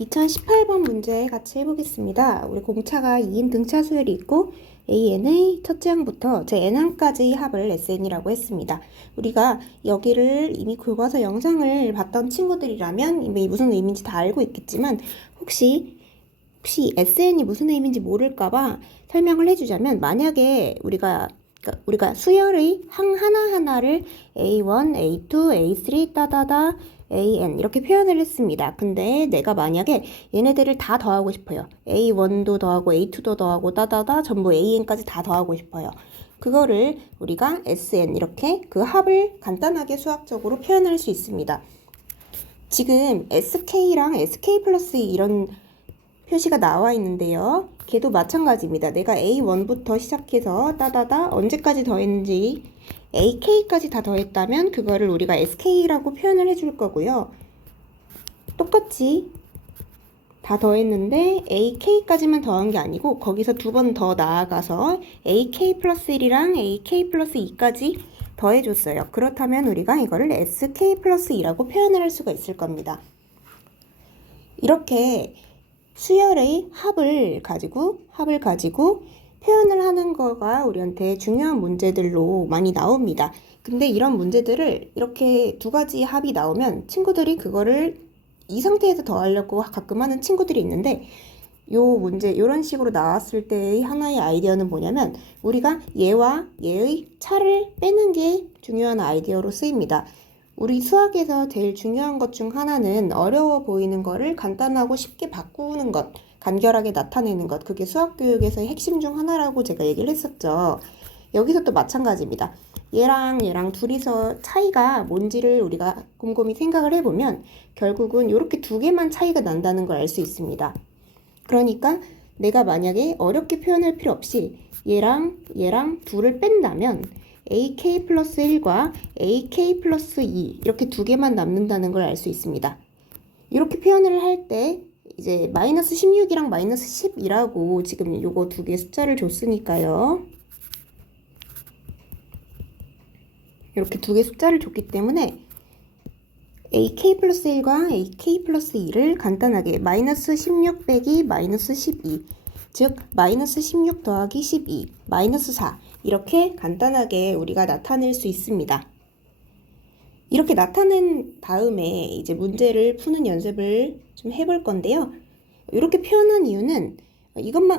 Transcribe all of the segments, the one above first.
2018번 문제 같이 해보겠습니다. 우리 공차가 2인 등차 수열이 있고 AN의 첫째 항부터 제 N항까지 합을 SN이라고 했습니다. 우리가 여기를 이미 긁어서 영상을 봤던 친구들이라면 이미 무슨 의미인지 다 알고 있겠지만 혹시 SN이 무슨 의미인지 모를까봐 설명을 해주자면, 만약에 우리가 수열의 항 하나하나를 A1, A2, A3 따다다 AN 이렇게 표현을 했습니다. 근데 내가 만약에 얘네들을 다 더하고 싶어요. A1도 더하고 A2도 더하고 따다다 전부 AN까지 다 더하고 싶어요. 그거를 우리가 SN 이렇게 그 합을 간단하게 수학적으로 표현할 수 있습니다. 지금 SK랑 SK 플러스 이런 표시가 나와 있는데요. 걔도 마찬가지입니다. 내가 A1부터 시작해서 따다다 언제까지 더했는지 AK까지 다 더했다면 그거를 우리가 SK라고 표현을 해줄 거고요. 똑같이 다 더했는데 AK까지만 더한 게 아니고 거기서 두 번 더 나아가서 AK 플러스 1이랑 AK 플러스 2까지 더해줬어요. 그렇다면 우리가 이거를 SK 플러스 2라고 표현을 할 수가 있을 겁니다. 이렇게 수열의 합을 가지고 표현을 하는 거가 우리한테 중요한 문제들로 많이 나옵니다. 근데 이런 문제들을 이렇게 두 가지 합이 나오면 친구들이 그거를 이 상태에서 더하려고 가끔 하는 친구들이 있는데, 요 문제 이런 식으로 나왔을 때의 하나의 아이디어는 뭐냐면 우리가 얘와 얘의 차를 빼는 게 중요한 아이디어로 쓰입니다. 우리 수학에서 제일 중요한 것 중 하나는 어려워 보이는 거를 간단하고 쉽게 바꾸는 것, 간결하게 나타내는 것, 그게 수학교육에서의 핵심 중 하나라고 제가 얘기를 했었죠. 여기서 또 마찬가지입니다. 얘랑 둘이서 차이가 뭔지를 우리가 곰곰이 생각을 해보면 결국은 이렇게 두 개만 차이가 난다는 걸 알 수 있습니다. 그러니까 내가 만약에 어렵게 표현할 필요 없이 얘랑 둘을 뺀다면 AK 플러스 1과 AK 플러스 2 이렇게 두 개만 남는다는 걸 알 수 있습니다. 이렇게 표현을 할 때 이제 마이너스 16이랑 마이너스 12라고 지금 요거 두 개 숫자를 줬으니까요. 이렇게 두 개 숫자를 줬기 때문에 AK 플러스 1과 AK 플러스 2를 간단하게 마이너스 16 빼기 마이너스 12, 즉 마이너스 16 더하기 12, 마이너스 4 이렇게 간단하게 우리가 나타낼 수 있습니다. 이렇게 나타낸 다음에 이제 문제를 푸는 연습을 좀 해볼 건데요. 이렇게 표현한 이유는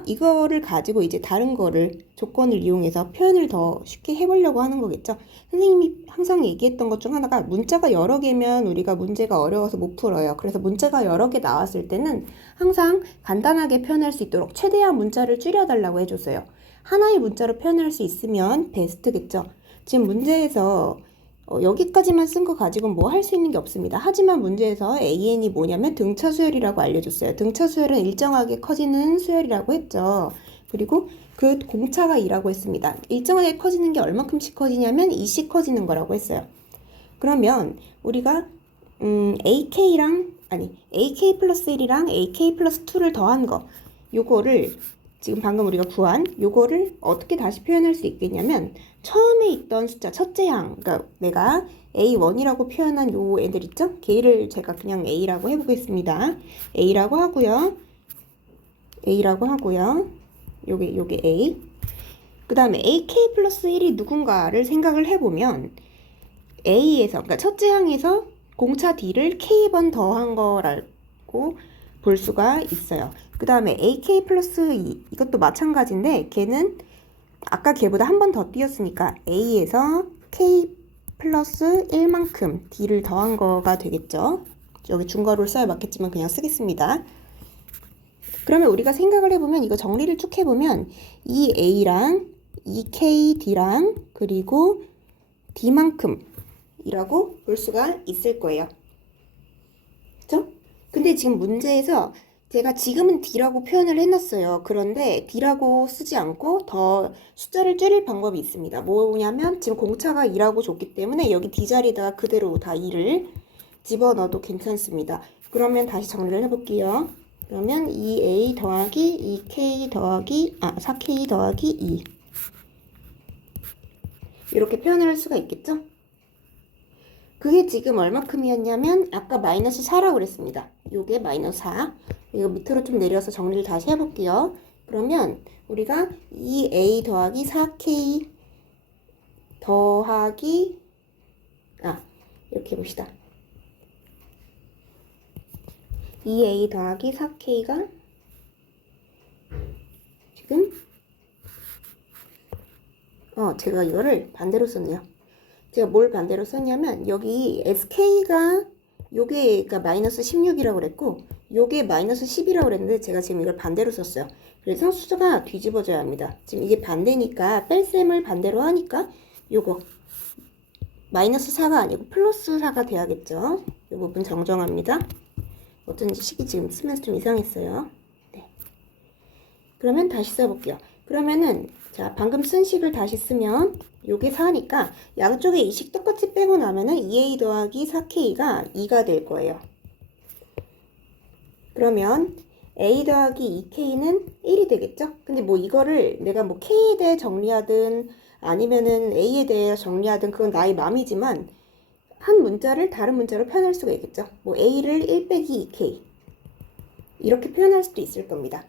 이거를 가지고 이제 다른 거를 조건을 이용해서 표현을 더 쉽게 해보려고 하는 거겠죠. 선생님이 항상 얘기했던 것 중 하나가 문자가 여러 개면 우리가 문제가 어려워서 못 풀어요. 그래서 문자가 여러 개 나왔을 때는 항상 간단하게 표현할 수 있도록 최대한 문자를 줄여달라고 해줬어요. 하나의 문자로 표현할 수 있으면 베스트겠죠. 지금 문제에서 여기까지만 쓴 거 가지고는 뭐 할 수 있는 게 없습니다. 하지만 문제에서 AN이 뭐냐면 등차 수열이라고 알려줬어요. 등차 수열은 일정하게 커지는 수열이라고 했죠. 그리고 그 공차가 2라고 했습니다. 일정하게 커지는 게 얼마큼씩 커지냐면 2씩 커지는 거라고 했어요. 그러면 우리가 AK 플러스 1이랑 AK 플러스 2를 더한 거, 요거를 지금 방금 우리가 구한 요거를 어떻게 다시 표현할 수 있겠냐면, 처음에 있던 숫자 첫째 항, 그러니까 내가 A1이라고 표현한 요 애들 있죠? 걔를 제가 그냥 A라고 해보겠습니다. A라고 하고요. 요게 A. 그 다음에 AK 플러스 1이 누군가를 생각을 해보면 A에서, 그러니까 첫째 항에서 공차 D를 K번 더한 거라고 볼 수가 있어요. 그 다음에 AK 플러스 2 이것도 마찬가지인데 걔는 아까 걔보다 한 번 더 띄었으니까 A에서 K 플러스 1만큼 D를 더한 거가 되겠죠. 여기 중괄호를 써야 맞겠지만 그냥 쓰겠습니다. 그러면 우리가 생각을 해보면 이거 정리를 쭉 해보면 이 A랑 이 KD랑 그리고 D만큼 이라고 볼 수가 있을 거예요. 그렇죠? 근데 지금 문제에서 제가 지금은 D라고 표현을 해놨어요. 그런데 D라고 쓰지 않고 더 숫자를 줄일 방법이 있습니다. 뭐냐면 지금 공차가 2라고 줬기 때문에 여기 D 자리에다가 그대로 다 2를 집어넣어도 괜찮습니다. 그러면 다시 정리를 해볼게요. 그러면 2A 더하기 2K 더하기 4K 더하기 2 이렇게 표현을 할 수가 있겠죠? 그게 지금 얼마큼이었냐면 아까 마이너스 4라고 그랬습니다. 요게 마이너스 4. 이거 밑으로 좀 내려서 정리를 다시 해볼게요. 그러면 우리가 2a 더하기 4k 더하기 이렇게 해봅시다. 2a 더하기 4k가 지금 제가 이거를 반대로 썼네요. 제가 뭘 반대로 썼냐면 여기 sk가 요게 그러니까 마이너스 16이라고 그랬고 요게 마이너스 10이라고 그랬는데 제가 지금 이걸 반대로 썼어요. 그래서 숫자가 뒤집어져야 합니다. 지금 이게 반대니까 뺄셈을 반대로 하니까 요거 마이너스 4가 아니고 플러스 4가 돼야겠죠. 이 부분 정정합니다. 어쩐지 식이 지금 쓰면서 좀 이상했어요. 네. 그러면 다시 써볼게요. 그러면은 자, 방금 쓴 식을 다시 쓰면 요게 4니까 양쪽에 이 식 똑같이 빼고 나면은 2a 더하기 4k가 2가 될 거예요. 그러면 a 더하기 2k는 1이 되겠죠? 근데 뭐 이거를 내가 뭐 k에 대해 정리하든 아니면은 a에 대해 정리하든 그건 나의 맘이지만 한 문자를 다른 문자로 표현할 수가 있겠죠? 뭐 a를 1 빼기 2k 이렇게 표현할 수도 있을 겁니다.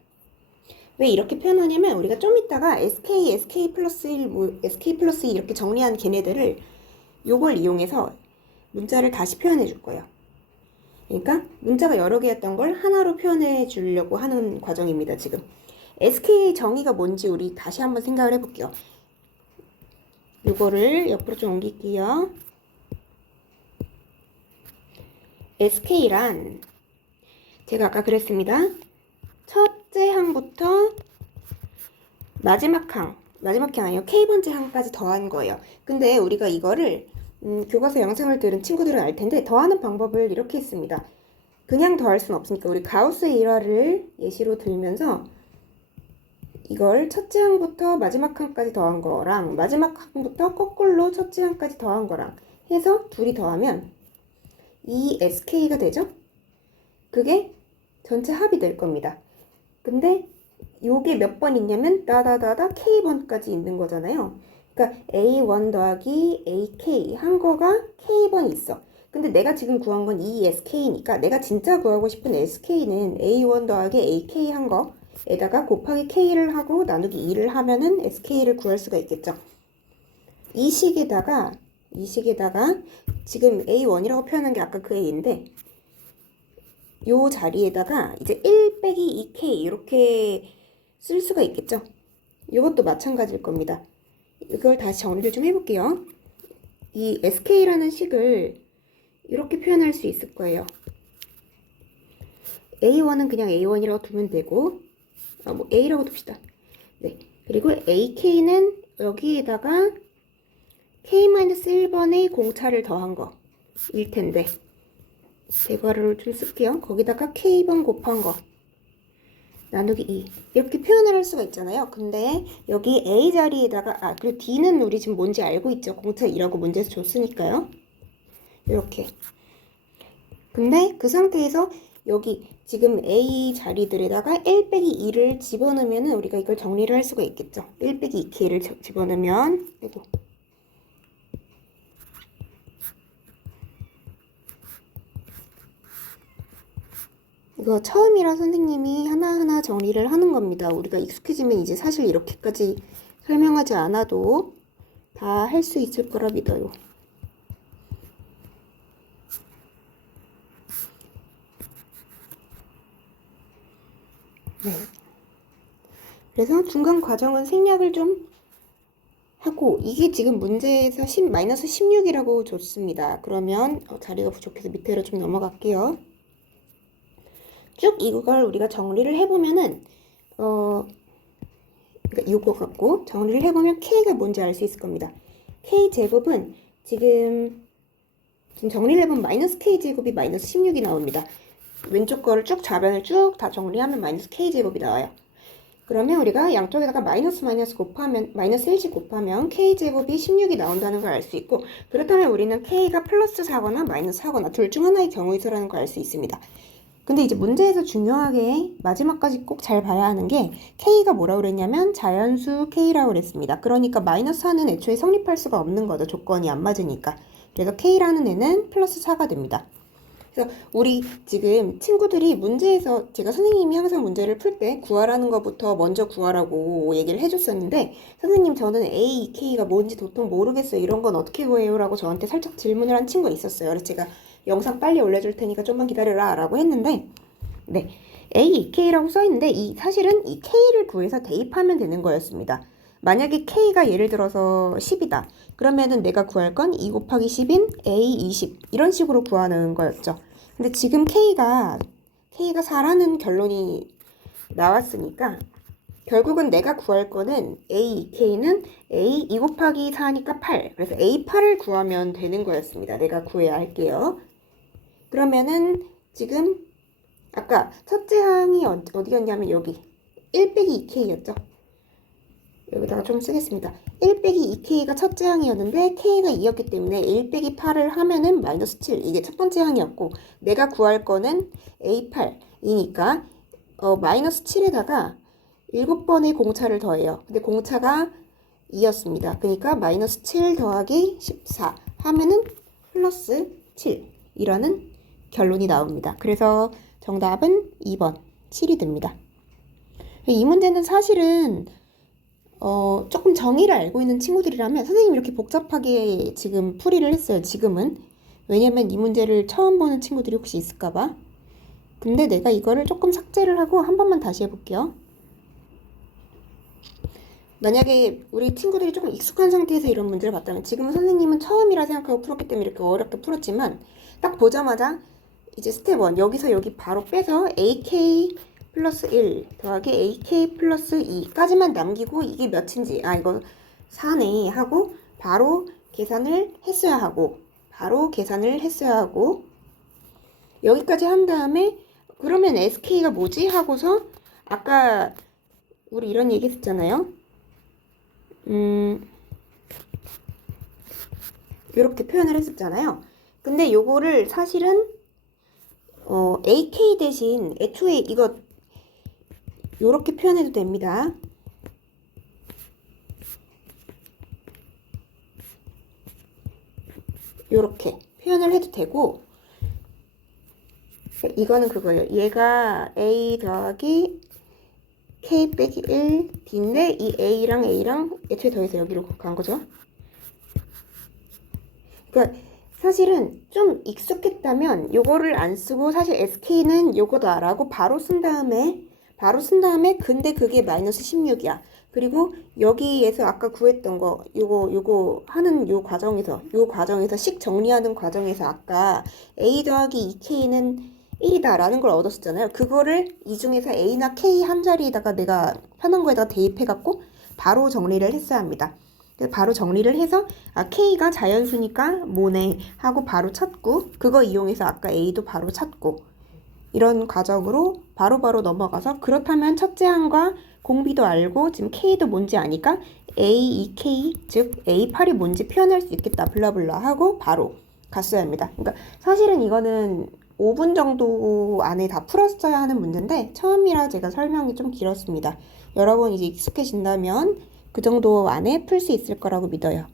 왜 이렇게 표현하냐면 우리가 좀 이따가 SK 플러스 1, SK 플러스 2 이렇게 정리한 걔네들을 요걸 이용해서 문자를 다시 표현해 줄 거예요. 그러니까 문자가 여러 개였던 걸 하나로 표현해 주려고 하는 과정입니다. 지금 SK 정의가 뭔지 우리 다시 한번 생각을 해볼게요. 요거를 옆으로 좀 옮길게요. SK란 제가 아까 그랬습니다. 첫째 항부터 마지막 항 아니에요. K번째 항까지 더한 거예요. 근데 우리가 이거를 교과서 영상을 들은 친구들은 알 텐데 더하는 방법을 이렇게 했습니다. 그냥 더할 수는 없으니까 우리 가우스의 일화를 예시로 들면서 이걸 첫째 항부터 마지막 항까지 더한 거랑 마지막 항부터 거꾸로 첫째 항까지 더한 거랑 해서 둘이 더하면 이 SK가 되죠? 그게 전체 합이 될 겁니다. 근데 요게 몇 번 있냐면 따다다다 K번까지 있는 거잖아요. 그러니까 A1 더하기 AK 한 거가 K번 있어. 근데 내가 지금 구한 건 이 SK니까 내가 진짜 구하고 싶은 SK는 A1 더하기 AK 한 거에다가 곱하기 K를 하고 나누기 2를 하면은 SK를 구할 수가 있겠죠. 이 식에다가 지금 A1이라고 표현한 게 아까 그 A인데 요 자리에다가 이제 1 빼기 2K 이렇게 쓸 수가 있겠죠. 이것도 마찬가지일 겁니다. 이걸 다시 정리를 좀 해볼게요. 이 SK라는 식을 이렇게 표현할 수 있을 거예요. A1은 그냥 A1이라고 두면 되고 뭐 A라고 둡시다. 네. 그리고 AK는 여기에다가 K-1번의 공차를 더한 거일 텐데 대괄호를 좀 쓸게요. 거기다가 K번 곱한 거 나누기 2 이렇게 표현을 할 수가 있잖아요. 근데 여기 A 자리에다가 그리고 D는 우리 지금 뭔지 알고 있죠. 공차 2라고 문제에서 줬으니까요. 이렇게. 근데 그 상태에서 여기 지금 A 자리들에다가 1 빼기 2를 집어넣으면 우리가 이걸 정리를 할 수가 있겠죠. 1 빼기 2K를 집어넣으면 아이고. 이거 처음이라 선생님이 하나하나 정리를 하는 겁니다. 우리가 익숙해지면 이제 사실 이렇게까지 설명하지 않아도 다 할 수 있을 거라 믿어요. 네. 그래서 중간 과정은 생략을 좀 하고 이게 지금 문제에서 마이너스 16이라고 줬습니다. 그러면 자리가 부족해서 밑으로 좀 넘어갈게요. 쭉 이걸 우리가 정리를 해보면은 그러니까 이거 갖고 정리를 해보면 K가 뭔지 알 수 있을 겁니다. K 제곱은 지금 정리를 해보면 마이너스 K 제곱이 마이너스 16이 나옵니다. 왼쪽 거를 쭉 좌변을 쭉 다 정리하면 마이너스 K 제곱이 나와요. 그러면 우리가 양쪽에다가 마이너스 곱하면 마이너스 1씩 곱하면 K 제곱이 16이 나온다는 걸 알 수 있고 그렇다면 우리는 K가 플러스 4거나 마이너스 4거나 둘 중 하나의 경우이서라는 걸 알 수 있습니다. 근데 이제 문제에서 중요하게 마지막까지 꼭 잘 봐야 하는 게 K가 뭐라고 그랬냐면 자연수 K라고 그랬습니다. 그러니까 마이너스 4는 애초에 성립할 수가 없는 거죠. 조건이 안 맞으니까. 그래서 K라는 애는 플러스 4가 됩니다. 그래서 우리 지금 친구들이 문제에서 제가 선생님이 항상 문제를 풀 때 구하라는 것부터 먼저 구하라고 얘기를 해줬었는데, 선생님 저는 A, K가 뭔지 도통 모르겠어요. 이런 건 어떻게 구해요? 라고 저한테 살짝 질문을 한 친구가 있었어요. 그래서 제가 영상 빨리 올려줄 테니까 좀만 기다려라 라고 했는데, 네, A, K라고 써있는데 사실은 이 K를 구해서 대입하면 되는 거였습니다. 만약에 K가 예를 들어서 10이다. 그러면은 내가 구할 건 2 곱하기 10인 A 20 이런 식으로 구하는 거였죠. 근데 지금 K가 4라는 결론이 나왔으니까 결국은 내가 구할 거는 A, K는 A 2 곱하기 4니까 8. 그래서 A8을 구하면 되는 거였습니다. 내가 구해야 할게요. 그러면은 지금 아까 첫째 항이 어디였냐면 여기 1 빼기 2K였죠. 여기다가 좀 쓰겠습니다. 1 빼기 2K가 첫째 항이었는데 K가 2였기 때문에 1 빼기 8을 하면은 마이너스 7. 이게 첫 번째 항이었고 내가 구할 거는 A8이니까 마이너스 7에다가 7번의 공차를 더해요. 근데 공차가 2였습니다. 그러니까 마이너스 7 더하기 14 하면은 플러스 7 이라는 결론이 나옵니다. 그래서 정답은 2번 7이 됩니다. 이 문제는 사실은 조금 정의를 알고 있는 친구들이라면 선생님이 이렇게 복잡하게 지금 풀이를 했어요. 지금은. 왜냐면 이 문제를 처음 보는 친구들이 혹시 있을까봐. 근데 내가 이거를 조금 삭제를 하고 한 번만 다시 해볼게요. 만약에 우리 친구들이 조금 익숙한 상태에서 이런 문제를 봤다면 지금은 선생님은 처음이라 생각하고 풀었기 때문에 이렇게 어렵게 풀었지만 딱 보자마자 이제 스텝 1 여기서 여기 바로 빼서 AK 플러스 1 더하기 AK 플러스 2까지만 남기고 이게 몇인지 이거 4네 하고 바로 계산을 했어야 하고 여기까지 한 다음에 그러면 SK가 뭐지? 하고서 아까 우리 이런 얘기 했잖아요. 이렇게 표현을 했었잖아요. 근데 요거를 사실은 AK 대신 애초에 이거 요렇게 표현해도 됩니다. 요렇게 표현을 해도 되고 이거는 그거예요. 얘가 A 더하기 K 빼기 1 D인데 이 A랑 애초에 더해서 여기로 간 거죠. 그러니까 사실은 좀 익숙했다면 요거를 안 쓰고 사실 SK는 요거다 라고 바로 쓴 다음에 근데 그게 마이너스 16이야. 그리고 여기에서 아까 구했던 거 요거 하는 요 과정에서 식 정리하는 과정에서 아까 A 더하기 2K는 1이다 라는 걸 얻었었잖아요. 그거를 이 중에서 A나 K 한 자리에다가 내가 편한 거에다가 대입해 갖고 바로 정리를 했어야 합니다. 바로 정리를 해서 K가 자연수니까 뭐네 하고 바로 찾고 그거 이용해서 아까 A도 바로 찾고 이런 과정으로 바로바로 넘어가서 그렇다면 첫째 항과 공비도 알고 지금 K도 뭔지 아니까 A, 2K 즉 A8이 뭔지 표현할 수 있겠다 블라블라 하고 바로 갔어야 합니다. 그러니까 사실은 이거는 5분 정도 안에 다 풀었어야 하는 문제인데 처음이라 제가 설명이 좀 길었습니다. 여러분 이제 익숙해진다면 그 정도 안에 풀 수 있을 거라고 믿어요.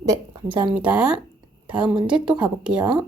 네, 감사합니다. 다음 문제 또 가볼게요.